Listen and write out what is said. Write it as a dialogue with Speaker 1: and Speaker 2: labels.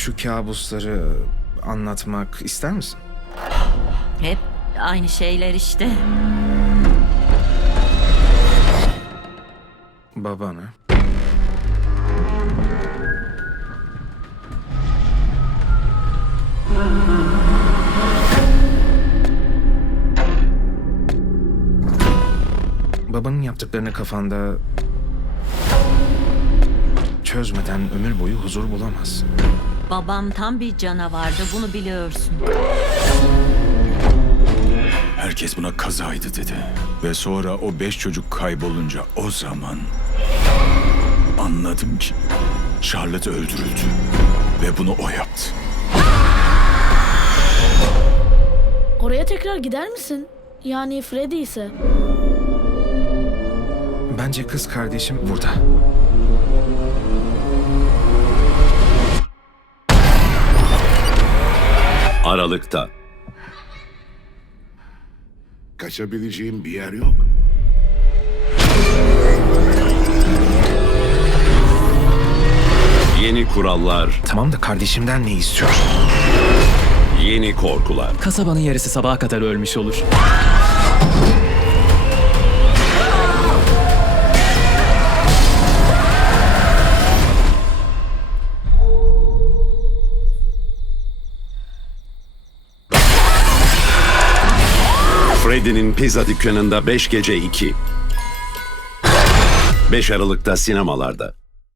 Speaker 1: şu kabusları anlatmak ister misin?
Speaker 2: Hep aynı şeyler işte.
Speaker 1: Babana. Babanın yaptıklarını kafanda çözmeden ömür boyu huzur bulamazsın.
Speaker 2: Babam tam bir canavardı, bunu biliyorsun.
Speaker 3: Herkes buna kazaydı dedi. Ve sonra o 5 çocuk kaybolunca o zaman anladım ki Charlotte öldürüldü. Ve bunu o yaptı.
Speaker 4: Oraya tekrar gider misin? Yani Freddy ise.
Speaker 1: Bence kız kardeşim burada.
Speaker 5: Aralıkta.
Speaker 6: Kaçabileceğim bir yer yok.
Speaker 5: Yeni kurallar,
Speaker 1: Tamam da kardeşimden ne istiyorsun?
Speaker 5: yeni korkular.
Speaker 7: Kasabanın yarısı sabaha kadar ölmüş olur.
Speaker 5: Freddy'nin pizza dükkanında 5 gece 2. 5 Aralık'ta sinemalarda.